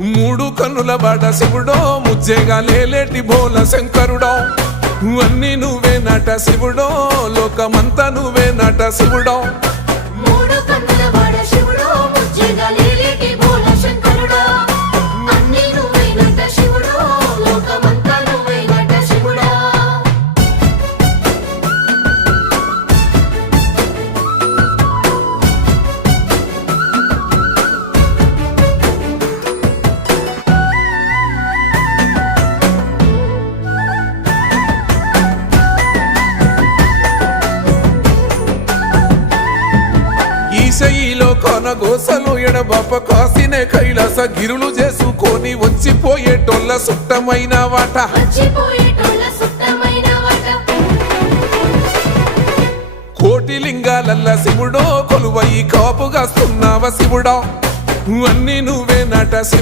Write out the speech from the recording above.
మూడు కన్నుల బాట శివుడో ముజ్జేగా లేలేటి బోల శంకరుడో అన్నీ నువ్వే నట శివుడో లోకమంతా నువ్వే నట శివుడో మూడు కన్నుల వాడ శివుడో ముజ్జేగా లేలేటి బోల శంకరుడో అన్నీ నువ్వే నట శివుడో లోకమంతా నువ్వే నట శివుడో ఈశయిలో కొనగోసలు ఎడబాప కాసినే కైలాస గిరులు చేసుకొని వచ్చిపోయేటోళ్ళ సుట్టమైన వాట వచ్చిపోయేటోళ్ళ సుట్టమైన వాట కోటి లింగాలల్ల శివుడో కొలువయి కాపుగాస్తున్నావ శివుడో అన్నీ నువ్వే నట శివుడో